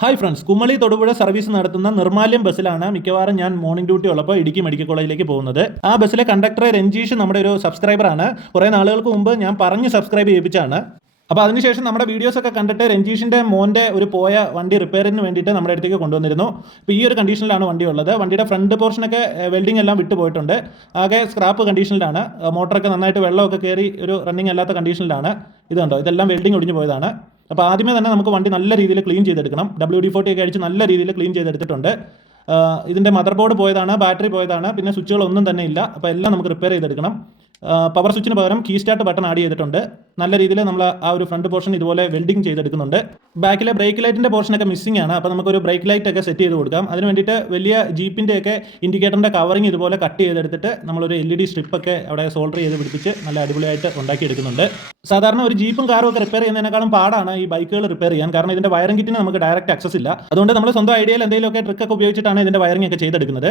Hi friends Kumily Thodupuzha service നടത്തുന്ന നിർമാല്യം ബസ്സിലാണ് മിക്കവാറും ഞാൻ മോർണിംഗ് ഡ്യൂട്ടി ഉള്ളപ്പോൾ ഇടുക്കി മെഡിക്കൽ കോളേജിലേക്ക് പോകുന്നത്. ആ ബസ്സിലെ കണ്ടക്ടർ രഞ്ജീഷ് നമ്മുടെ ഒരു സബ്സ്ക്രൈബറാണ് കുറേ നാളുകൾക്ക് മുമ്പ് ഞാൻ പറഞ്ഞ് സബ്സ്ക്രൈബ് ചെയ്യിപ്പിച്ചാണ്. അപ്പോൾ അതിനുശേഷം നമ്മുടെ വീഡിയോസ് ഒക്കെ കണ്ടിട്ട് രഞ്ജീഷിന്റെ മോന്റെ ഒരു പോയ വണ്ടി റിപ്പയറിന് വേണ്ടിയിട്ട് നമ്മുടെ അടുത്തേക്ക് കൊണ്ടുവന്നിരുന്നു. അപ്പോൾ ഈ ഒരു കണ്ടീഷനിലാണ് വണ്ടി ഉള്ളത്. വണ്ടിയുടെ ഫ്രണ്ട് പോർഷനൊക്കെ വെൽഡിംഗ് എല്ലാം വിട്ടുപോയിട്ടുണ്ട് ആകെ സ്ക്രാപ്പ് കണ്ടീഷനിലാണ് മോട്ടറൊക്കെ നന്നായിട്ട് വെള്ളമൊക്കെ കയറി ഒരു റണ്ണിങ് അല്ലാത്ത കണ്ടീഷനിലാണ് ഇത് കണ്ടോ? ഇതെല്ലാം വെൽഡിംഗ് ഒടിഞ്ഞു പോയതാണ്. അപ്പോൾ ആദ്യമേ തന്നെ നമുക്ക് വണ്ടി നല്ല രീതിയിൽ ക്ലീൻ ചെയ്തെടുക്കണം. ഡബ്ല്യു ഡി ഫോർട്ടി ഒക്കെ അടിച്ച് നല്ല രീതിയിൽ ക്ലീൻ ചെയ്തെടുത്തിട്ടുണ്ട്. ഇതിന്റെ മദർ ബോർഡ് പോയതാണ് ബാറ്ററി പോയതാണ് പിന്നെ സ്വിച്ചുകളൊന്നും തന്നെ ഇല്ല. അപ്പോൾ എല്ലാം നമുക്ക് റിപ്പയർ ചെയ്തെടുക്കണം. പവർ സ്വിച്ചിന് പകരം കീ സ്റ്റാർട്ട് ബട്ടൺ ആഡ് ചെയ്തിട്ടുണ്ട്. നല്ല രീതിയിൽ നമ്മൾ ആ ഒരു ഫ്രണ്ട് പോർഷൻ ഇതുപോലെ വെൽഡിംഗ് ചെയ്തെടുക്കുന്നുണ്ട്. ബാക്കിലെ ബ്രേക്ക് ലൈറ്റിന്റെ പോർഷനൊക്കെ മിസ്സിംഗ് ആണ്. അപ്പോൾ നമുക്കൊരു ബ്രേക്ക് ലൈറ്റ് ഒക്കെ സെറ്റ് ചെയ്ത് കൊടുക്കാം. അതിന് വേണ്ടിയിട്ട് വലിയ ജീപ്പിന്റെ ഒക്കെ ഇൻഡിക്കേറ്ററിന്റെ കവറിങ് ഇതുപോലെ കട്ട് ചെയ്തെടുത്തിട്ട് നമ്മളൊരു എൽ ഇ ഡി സ്ട്രിപ്പൊക്കെ അവിടെ സോൾഡർ ചെയ്ത് പിടിപ്പിച്ച് നല്ല അടിപൊളിയായിട്ട് ഉണ്ടാക്കിയെടുക്കുന്നുണ്ട്. സാധാരണ ഒരു ജീപ്പും കാറും ഒക്കെ റിപ്പയർ ചെയ്യുന്നതിനേക്കാളും പാടാണ് ഈ ബൈക്കുകൾ റിപ്പയർ ചെയ്യാൻ. കാരണം ഇതിന്റെ വയറിംഗ് കിറ്റിന് നമുക്ക് ഡയറക്റ്റ് ആക്സസ് ഇല്ല. അതുകൊണ്ട് നമ്മൾ സ്വന്തം ഐഡിയയിൽ എന്തെങ്കിലുമൊക്കെ ട്രിക്കൊക്കെ ഉപയോഗിച്ചിട്ടാണ് ഇതിന്റെ വയറിംഗ് ഒക്കെ ചെയ്തെടുക്കുന്നത്.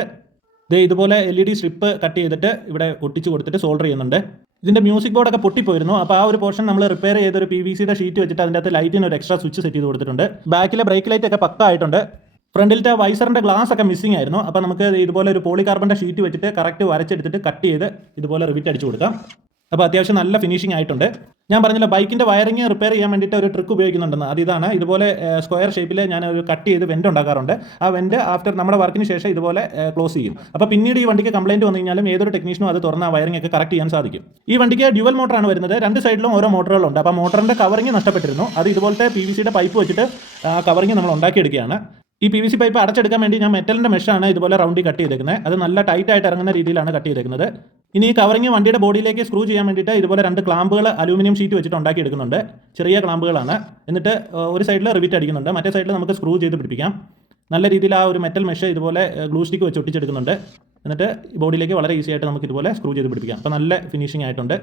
ദേ ഇതുപോലെ L E D strip cut ചെയ്തിട്ട് ഇവിടെ ഒട്ടിച്ച് കൊടുത്തിട്ട് സോൾഡർ ചെയ്യുന്നുണ്ട്. ഇതിന്റെ മ്യൂസിക് ബോർഡൊക്കെ പൊട്ടിപ്പോയിരുന്നു. അപ്പോൾ ആ ഒരു പോർഷൻ നമ്മൾ റിപ്പയർ ചെയ്ത ഒരു പി വി സിയുടെ ഷീറ്റ് വെച്ചിട്ട് അതിന്റെ അകത്ത് ലൈറ്റിന് ഒരു എക്സ്ട്രാ സ്വിച്ച് സെറ്റ് ചെയ്ത് കൊടുത്തിട്ടുണ്ട്. ബാക്കിലെ ബ്രേക്ക് ലൈറ്റ് ഒക്കെ പക്ക ആയിട്ടുണ്ട് ഫ്രണ്ടിലത്തെ വൈസറിന്റെ ഗ്ലാസ് ഒക്കെ മിസ്സിംഗ് ആയിരുന്നു. അപ്പോൾ നമുക്ക് ഇതുപോലെ ഒരു പോളികാർബണിന്റെ ഷീറ്റ് വെച്ചിട്ട് കറക്റ്റ് വരച്ചെടുത്തിട്ട് കട്ട് ചെയ്ത് ഇതുപോലെ റിവിറ്റ് അടിച്ചു കൊടുക്കാം. അപ്പോൾ അത്യാവശ്യം നല്ല ഫിനിഷിംഗ് ആയിട്ടുണ്ട്. ഞാൻ പറഞ്ഞില്ല ബൈക്കിന്റെ വയറിങ് റിപ്പയർ ചെയ്യാൻ വേണ്ടിയിട്ട് ഒരു ട്രിക്ക് ഉപയോഗിക്കുന്നുണ്ടെന്ന്. അത് ഇതാണ്. ഇതുപോലെ സ്ക്വയർ ഷേപ്പിൽ ഞാൻ ഒരു കട്ട് ചെയ്ത് വെന്റ് ഉണ്ടാക്കാറുണ്ട്. ആ വെന്റ് ആഫ്റ്റർ നമ്മുടെ വർക്കിന് ശേഷം ഇതുപോലെ ക്ലോസ് ചെയ്യും. അപ്പോൾ പിന്നീട് ഈ വണ്ടിക്ക് കംപ്ലൈന്റ് വന്നു കഴിഞ്ഞാലും ഏതൊരു ടെക്നീഷ്യനും അത് തുറന്ന വയറിംഗ് ഒക്കെ കറക്റ്റ് ചെയ്യാൻ സാധിക്കും. ഈ വണ്ടിക്ക് ഡ്യുവൽ മോട്ടറാണ് വരുന്നത്. രണ്ട് സൈഡിലും ഓരോ മോട്ടറുകളുണ്ട് അപ്പോൾ മോട്ടറിന്റെ കവറിങ് നഷ്ടപ്പെട്ടിരുന്നു. അത് ഇതുപോലത്തെ പി വി സിയുടെ പൈപ്പ് വെച്ചിട്ട് കവറിങ് നമ്മൾ ഉണ്ടാക്കിയെടുക്കുകയാണ്. ഈ പി വി സി പൈപ്പ് അടച്ചെടുക്കാൻ വേണ്ടി ഞാൻ മെറ്റലിന്റെ മെഷാണ് ഇതുപോലെ റൗണ്ടി കട്ട് ചെയ്തേക്കുന്നത്. അത് നല്ല ടൈറ്റ് ആയിട്ട് ഇറങ്ങുന്ന രീതിയിലാണ് കട്ട് ചെയ്തേക്കുന്നത്. ഇനി ഈ കവറിങ് വണ്ടിയുടെ ബോഡിയിലേക്ക് സ്ക്രൂ ചെയ്യാൻ വേണ്ടിയിട്ട് ഇതുപോലെ രണ്ട് ക്ലാമ്പുകൾ അലൂമിനിയം ഷീറ്റ് വെച്ചിട്ട് ഉണ്ടാക്കി എടുക്കുന്നുണ്ട്. ചെറിയ ക്ലാമ്പുകളാണ് എന്നിട്ട് ഒരു സൈഡിൽ റിവിറ്റ് അടിക്കുന്നുണ്ട്. മറ്റേ സൈഡിൽ നമുക്ക് സ്ക്രൂ ചെയ്ത് പിടിപ്പിക്കാം. നല്ല രീതിയിൽ ആ ഒരു മെറ്റൽ മെഷ് ഇതുപോലെ ഗ്ലൂ സ്റ്റിക്ക് വെച്ച് ഒട്ടിച്ചെടുക്കുന്നുണ്ട്. എന്നിട്ട് ബോഡിയിലേക്ക് വളരെ ഈസി ആയിട്ട് നമുക്ക് ഇതുപോലെ സ്ക്രൂ ചെയ്ത് പിടിപ്പിക്കാം. അപ്പോൾ നല്ല ഫിനിഷിംഗ് ആയിട്ടുണ്ട്.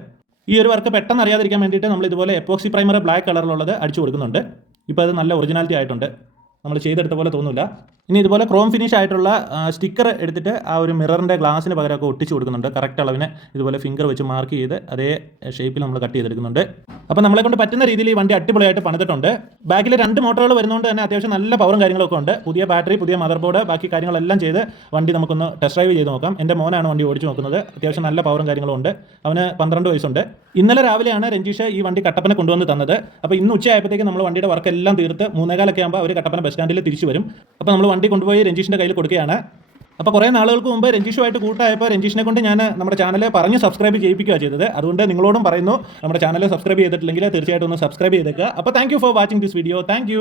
ഈ ഒരു വർക്ക് പെട്ടെന്ന് അറിയാതിരിക്കാൻ വേണ്ടിയിട്ട് നമ്മൾ ഇതുപോലെ എപ്പോക്സി പ്രൈമർ ബ്ലാക്ക് കളറിലുള്ളത് അടിച്ചു കൊടുക്കുന്നുണ്ട്. ഇപ്പോൾ അത് നല്ല ഒറിജിനാലിറ്റി ആയിട്ടുണ്ട്. നമ്മൾ ചെയ്തെടുത്ത പോലെ തോന്നില്ല ഇനി ഇതുപോലെ ക്രോം ഫിനിഷ് ആയിട്ടുള്ള സ്റ്റിക്കർ എടുത്തിട്ട് ആ ഒരു മിററിന്റെ ഗ്ലാസിന് പകരമൊക്കെ ഒട്ടിച്ച് കൊടുക്കുന്നുണ്ട്. കറക്റ്റ് അളവിന് ഇതുപോലെ ഫിംഗർ വെച്ച് മാർക്ക് ചെയ്ത് അതേ ഷേപ്പിൽ നമ്മൾ കട്ട് ചെയ്തെടുക്കുന്നുണ്ട്. അപ്പോൾ നമ്മളെ കൊണ്ട് പറ്റുന്ന രീതിയിൽ ഈ വണ്ടി അടിപൊളിയായിട്ട് പണിതിട്ടുണ്ട്. ബാക്കിൽ രണ്ട് മോട്ടറുകൾ വരുന്നതുകൊണ്ട് തന്നെ അത്യാവശ്യം നല്ല പവറും കാര്യങ്ങളൊക്കെ ഉണ്ട്. പുതിയ ബാറ്ററി പുതിയ മദർ ബോർഡ് ബാക്കി കാര്യങ്ങളെല്ലാം ചെയ്ത് വണ്ടി നമുക്കൊന്ന് ടെസ്റ്റ് ഡ്രൈവ് ചെയ്ത് നോക്കാം. എന്റെ മോനാണ് വണ്ടി ഓടിച്ചു നോക്കുന്നത്. അത്യാവശ്യം നല്ല പവറും കാര്യങ്ങളും ഉണ്ട്. അവന് പന്ത്രണ്ട് വയസ്സുണ്ട്. ഇന്നലെ രാവിലെയാണ് രഞ്ജീഷ് ഈ വണ്ടി കട്ടപ്പന കൊണ്ടുവന്ന് തന്നത്. അപ്പോൾ ഇന്ന് ഉച്ചയായപ്പോഴത്തേക്ക് നമ്മൾ വണ്ടിയുടെ വർക്ക് എല്ലാം തീർത്ത് മൂന്നേകാലൊക്കെ ആകുമ്പോൾ അവർ കട്ടപ്പന ബസ് സ്റ്റാൻഡിൽ തിരിച്ചു വരും. അപ്പോൾ നമ്മൾ വണ്ടി കൊണ്ടുപോയി രഞ്ജീഷിന്റെ കയ്യിൽ കൊടുക്കുകയാണ്. അപ്പോൾ കുറേ നാളുകൾക്ക് മുമ്പ് രഞ്ജീഷുമായിട്ട് കൂട്ടായപ്പോൾ രഞ്ജീഷിനെ കൊണ്ട് ഞാൻ നമ്മുടെ ചാനൽ പറഞ്ഞ് സബ്സ്ക്രൈബ് ചെയ്യിപ്പിക്കുക ചെയ്തത്. അതുകൊണ്ട് നിങ്ങളോടും പറയുന്നു നമ്മുടെ ചാനൽ സബ്സ്ക്രൈബ് ചെയ്തിട്ടില്ലെങ്കിൽ തീർച്ചയായിട്ടും ഒന്ന് സബ്സ്ക്രൈബ് ചെയ്തേക്കുക. അപ്പോൾ thank for watching this video thank